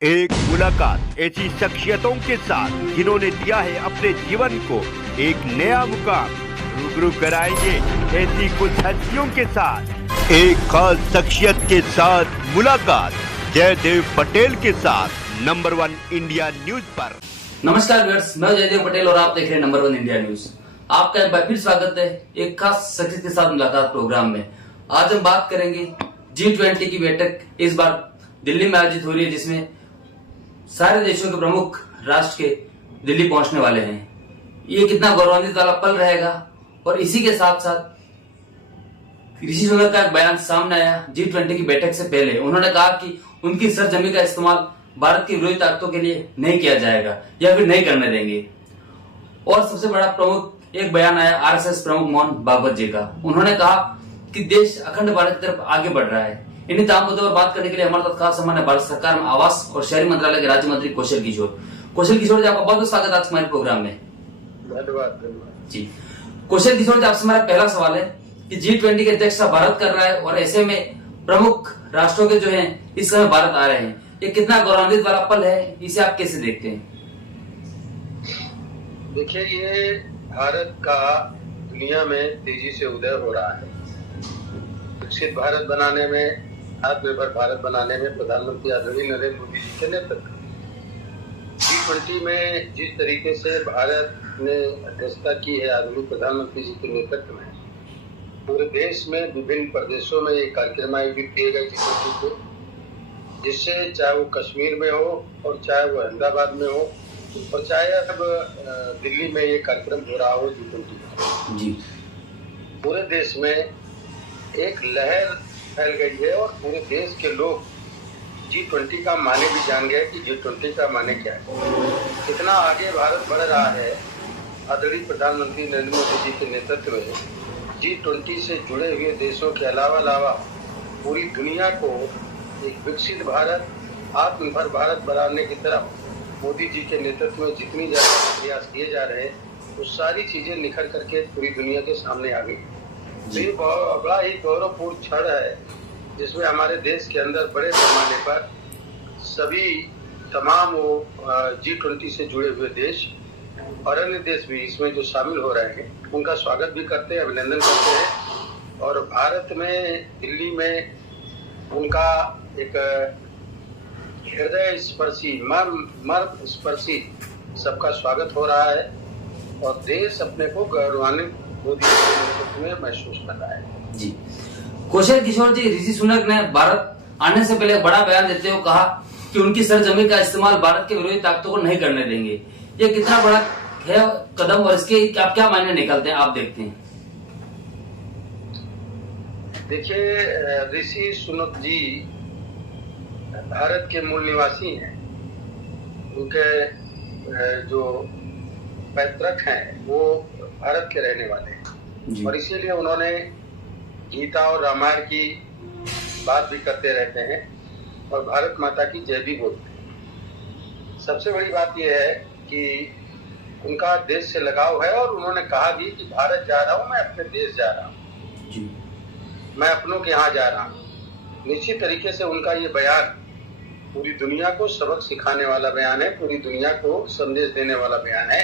एक मुलाकात ऐसी शख्सियतों के साथ जिन्होंने दिया है अपने जीवन को एक नया मुकाम। रूबरू कराएंगे ऐसी कुछ हस्तियों के साथ एक खास शख्सियत के साथ मुलाकात जयदेव पटेल के साथ नंबर 1 इंडिया न्यूज पर। नमस्कार व्यूअर्स, मैं जयदेव पटेल और आप देख रहे हैं नंबर 1 इंडिया न्यूज। आपका एक बार फिर स्वागत है एक खास शख्सियत के साथ मुलाकात प्रोग्राम में। आज हम बात करेंगे G20 की बैठक इस बार दिल्ली में आयोजित हो रही है, जिसमें सारे देशों के प्रमुख राष्ट्र के दिल्ली पहुंचने वाले हैं। ये कितना गौरवान्वित वाला पल रहेगा। और इसी के साथ साथ ऋषि सुनक का एक बयान सामने आया G20 की बैठक से पहले। उन्होंने कहा कि उनकी सरजमी का इस्तेमाल भारत की विरोधी ताकतों के लिए नहीं किया जाएगा या फिर नहीं करने देंगे। और सबसे बड़ा प्रमुख एक बयान आया आरएसएस प्रमुख मोहन भागवत जी का। उन्होंने कहा कि देश अखंड भारत की तरफ आगे बढ़ रहा है। इन्हीं तमाम मुद्दों पर बात करने के लिए हमारे साथ खास मेहमान है भारत सरकार में आवास और शहरी मंत्रालय के राज्य मंत्री कौशल किशोर जी, आपका बहुत बहुत स्वागत है आज हमारे प्रोग्राम में। धन्यवाद जी। कौशल किशोर जी, आपसे हमारा पहला सवाल है कि G20 की अध्यक्षता भारत कर रहा है और ऐसे में प्रमुख राष्ट्रों के जो है इस समय भारत आ रहे हैं, ये कितना गौरवान्वित वाला पल है, इसे आप कैसे देखते हैं? देखिए, ये भारत का दुनिया में तेजी से उदय हो रहा है। विकसित भारत बनाने में, आत्मनिर्भर भारत बनाने में प्रधानमंत्री आदरणीय नरेंद्र मोदी जी के नेतृत्व G20 में जिस तरीके से भारत ने अध्यक्षता की है आदरणीय प्रधानमंत्री जी के नेतृत्व में, पूरे देश में विभिन्न प्रदेशों में ये कार्यक्रम आयोजित किए गए G20 के, जिससे चाहे वो कश्मीर में हो और चाहे वो अहमदाबाद में हो और चाहे अब दिल्ली में ये कार्यक्रम हो रहा हो G20 जी। पूरे देश में एक लहर फैल गई है और पूरे देश के लोग G20 का माने भी जान गए कि G20 का माने क्या है, कितना आगे भारत बढ़ रहा है। आदरणीय प्रधानमंत्री नरेंद्र मोदी जी के नेतृत्व में G20 से जुड़े हुए देशों के अलावा पूरी दुनिया को एक विकसित भारत, आत्मनिर्भर भारत बनाने की तरफ मोदी जी के नेतृत्व में जितनी ज्यादा प्रयास किए जा रहे हैं, वो सारी चीजें निखर करके पूरी दुनिया के सामने आ गई। तो ये बड़ा ही गौरवपूर्ण क्षण है, जिसमें हमारे देश के अंदर बड़े पैमाने पर सभी तमाम वो G20 से जुड़े हुए देश और अन्य देश भी इसमें जो शामिल हो रहे हैं, उनका स्वागत भी करते हैं, अभिनंदन करते हैं। और भारत में, दिल्ली में उनका एक हृदय स्पर्शी, मर्म स्पर्शी सबका स्वागत हो रहा है और देश अपने को गौरवान्वित मोदी जी के नेतृत्व में महसूस कर रहा है। जी। कौशल किशोर जी, ऋषि सुनक ने भारत आने से पहले बड़ा बयान देते हुए कहा कि उनकी सरजमी का इस्तेमाल भारत के विरोधी ताकतों को नहीं करने देंगे। ये कितना बड़ा है कदम और इसके आप क्या मायने निकलते हैं, आप देखते हैं? देखिए, ऋषि सुनक जी भारत के मूल निवासी हैं। उनके जो पैतृक हैं वो भारत के रहने वाले हैं और इसीलिए उन्होंने गीता और रामायण की बात भी करते रहते हैं और भारत माता की जय भी बोलते हैं। सबसे बड़ी बात यह है कि उनका देश से लगाव है और उन्होंने कहा भी कि भारत जा रहा हूं, मैं अपने देश जा रहा हूं, मैं अपनों के यहाँ जा रहा हूं। निश्चित तरीके से उनका ये बयान पूरी दुनिया को सबक सिखाने वाला बयान है, पूरी दुनिया को संदेश देने वाला बयान है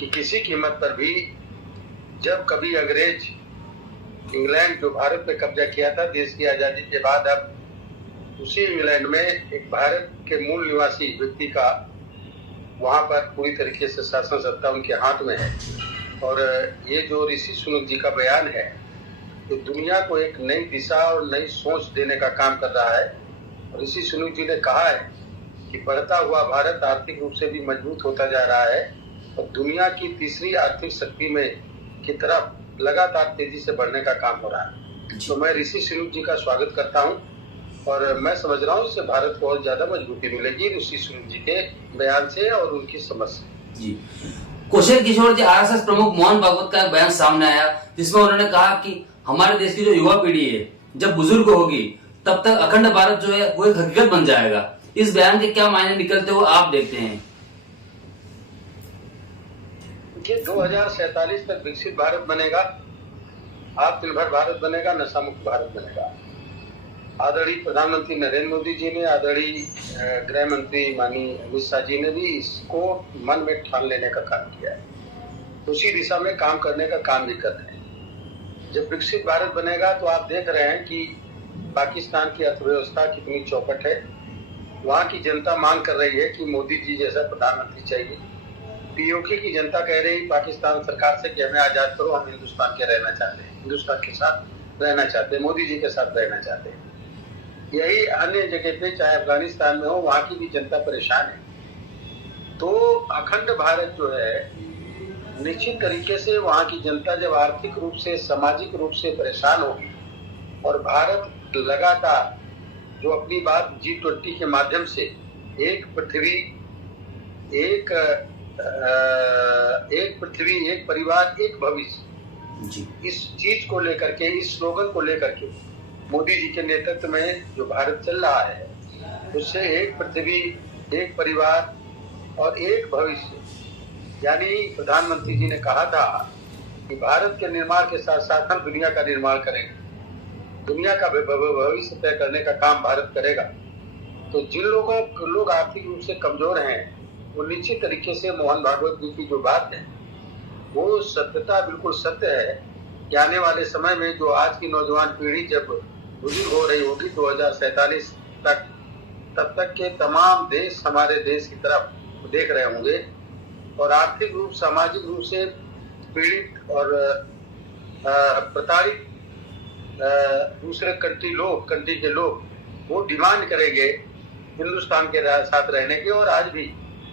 कि किसी कीमत पर भी जब कभी अंग्रेज इंग्लैंड जो भारत पे कब्जा किया था देश की आजादी के बाद, अब उसी इंग्लैंड में एक भारत के मूल निवासी व्यक्ति का वहां पर पूरी तरीके से शासन सत्ता उनके हाथ में है। और ये जो ऋषि सुनक जी का बयान है, ये दुनिया को एक नई दिशा और नई सोच देने का काम कर रहा है। ऋषि सुनक जी ने कहा है कि बढ़ता हुआ भारत आर्थिक रूप से भी मजबूत होता जा रहा है और दुनिया की तीसरी आर्थिक शक्ति में की तरफ लगातार तेजी से बढ़ने का काम हो रहा है। तो मैं ऋषि सुनक जी का स्वागत करता हूं और मैं समझ रहा हूं इससे भारत को और ज्यादा मजबूती मिलेगी ऋषि सुनक जी के बयान से और उनकी समझ से। जी। कौशल किशोर जी, आरएसएस प्रमुख मोहन भागवत का एक बयान सामने आया जिसमें उन्होंने कहा कि हमारे देश की जो युवा पीढ़ी है जब बुजुर्ग होगी तब तक अखंड भारत जो है वो एक हकीकत बन जाएगा। इस बयान के क्या मायने निकलते हुए आप देखते हैं? 2047 तक विकसित भारत बनेगा, आत्मनिर्भर भारत बनेगा, नशा मुक्त भारत बनेगा। आदरणीय प्रधानमंत्री नरेंद्र मोदी जी ने, आदरणीय गृह मंत्री माननीय अमित शाह जी ने भी इसको मन में ठान लेने का काम किया है, उसी दिशा में काम करने का काम भी कर रहे हैं। जब विकसित भारत बनेगा तो आप देख रहे हैं कि पाकिस्तान की अर्थव्यवस्था कितनी चौपट है। वहाँ की जनता मांग कर रही है कि मोदी जी जैसा प्रधानमंत्री चाहिए। पीओके की जनता कह रही पाकिस्तान सरकार से कि हमें आजाद करो, हम हिंदुस्तान के रहना चाहते हैं, हिंदुस्तान के साथ रहना चाहते हैं, मोदी जी के साथ रहना चाहते हैं। यही अन्य जगह पे, चाहे अफगानिस्तान में हो, वहाँ की भी जनता परेशान है। तो अखंड भारत जो है, निश्चित तरीके से वहाँ की जनता जब आर्थिक रूप से, सामाजिक रूप से परेशान होगी और भारत लगातार जो अपनी बात G20 के माध्यम से एक पृथ्वी, एक परिवार, एक भविष्य, इस चीज को लेकर के, इस स्लोगन को लेकर के मोदी जी के नेतृत्व में जो भारत चल रहा है, उससे एक पृथ्वी, एक परिवार और एक भविष्य, यानी प्रधानमंत्री जी ने कहा था कि भारत के निर्माण के साथ साथ हम दुनिया का निर्माण करेंगे, दुनिया का भविष्य तय करने का काम भारत करेगा। तो जिन लोग आर्थिक रूप से कमजोर हैं, वो निश्चित तरीके से मोहन भागवत जी की जो बात है वो सत्यता बिल्कुल सत्य है कि आने वाले समय में जो आज की नौजवान पीढ़ी जब बुजुर्ग हो रही होगी 2047 तक, तब तक के तमाम देश हमारे देश की तरफ देख रहे होंगे और आर्थिक रूप, सामाजिक रूप से पीड़ित और प्रताड़ित दूसरे कंट्री के लोग वो डिमांड करेंगे हिंदुस्तान के साथ रहने की, और आज भी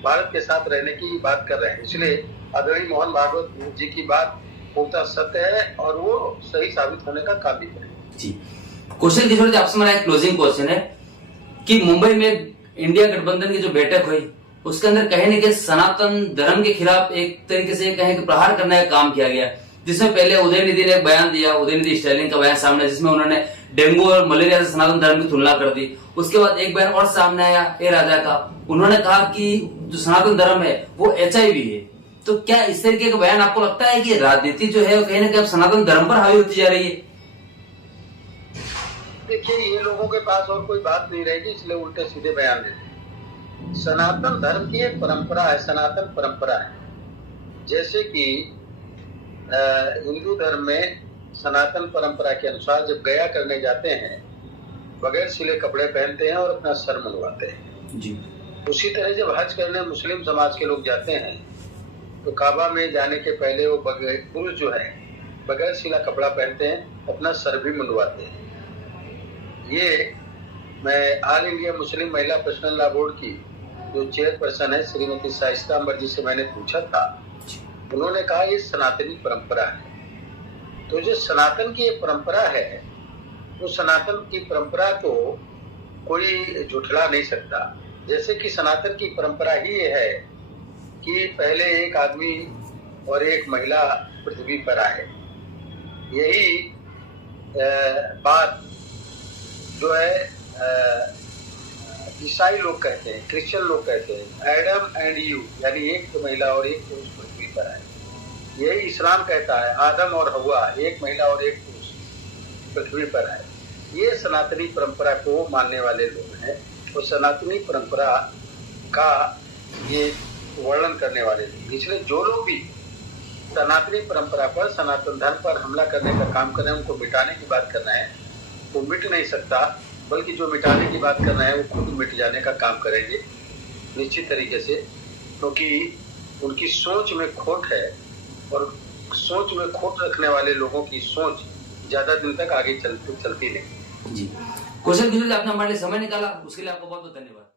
भारत के साथ रहने की बात कर रहे हैं। इसलिए आदरणीय मोहन भागवत जी की बात पूर्णतः सत्य है और वो सही साबित होने का काम भी करेंगे। जी, क्वेश्चन किशोर जी, आपसे मेरा एक क्लोजिंग क्वेश्चन है कि मुंबई में इंडिया गठबंधन की जो बैठक हुई, उसके अंदर कहीं न कहीं सनातन धर्म के खिलाफ एक तरीके से कहें कि प्रहार करने का काम किया गया, जिसमें पहले उदयनिधि ने एक बयान दिया, उदयनिधि स्टालिन का बयान सामने, जिसमें उन्होंने डेंगू और मलेरिया से सनातन धर्म की तुलना कर दी। उसके बाद एक बयान और सामने आया ए राजा का, उन्होंने कहा कि जो सनातन धर्म है वो HIV है। तो क्या इस तरीके का बयान आपको लगता है कि राजनीति जो है वो कहीं ना कहीं सनातन धर्म पर हावी होती जा रही है? देखिए, ये लोगों के पास और कोई बात नहीं रहेगी, इसलिए उल्टे सीधे बयान देते। सनातन धर्म की एक परंपरा है, सनातन परंपरा है। जैसे कि हिंदू धर्म में सनातन परंपरा के अनुसार जब गया करने जाते हैं, बगैर सिले कपड़े पहनते हैं और अपना सर मुंडवाते हैं जी। उसी तरह जब हज करने मुस्लिम समाज के लोग जाते हैं तो काबा में जाने के पहले वो पुरुष जो है बगैर सिला कपड़ा पहनते हैं, अपना सर भी मुंडवाते हैं। ये मैं ऑल इंडिया मुस्लिम महिला पर्सनल लॉ बोर्ड की जो चेयरपर्सन है श्रीमती शाइस्ता अंबर जी से मैंने पूछा था, उन्होंने कहा ये सनातनी परंपरा है। तो जो सनातन की एक परंपरा है, तो सनातन की परंपरा को कोई झुठला नहीं सकता। जैसे कि सनातन की परंपरा ही है कि पहले एक आदमी और एक महिला पृथ्वी पर आए। यही बात जो है ईसाई लोग कहते हैं, क्रिश्चियन लोग कहते हैं, एडम एंड यू, यानी एक महिला और एक पुरुष पृथ्वी पर आए। यही इस्लाम कहता है आदम और हवा, एक महिला और एक पुरुष पृथ्वी पर आए। ये सनातनी परंपरा को मानने वाले लोग हैं और सनातनी परंपरा का ये वर्णन करने वाले लोग। इसलिए जो लोग भी सनातनी परंपरा पर, सनातन धर्म पर हमला करने का काम कर रहे हैं, उनको मिटाने की बात कर रहे हैं, वो मिट नहीं सकता, बल्कि जो मिटाने की बात कर रहे हैं वो खुद मिट जाने का काम करेंगे निश्चित तरीके से, क्योंकि उनकी सोच में खोट है और सोच में खोट रखने वाले लोगों की सोच ज्यादा दिन तक आगे चलती नहीं। जी, क्वेश्चन किशोर जी, आपने हमारे लिए समय निकाला, उसके लिए आपको बहुत बहुत धन्यवाद।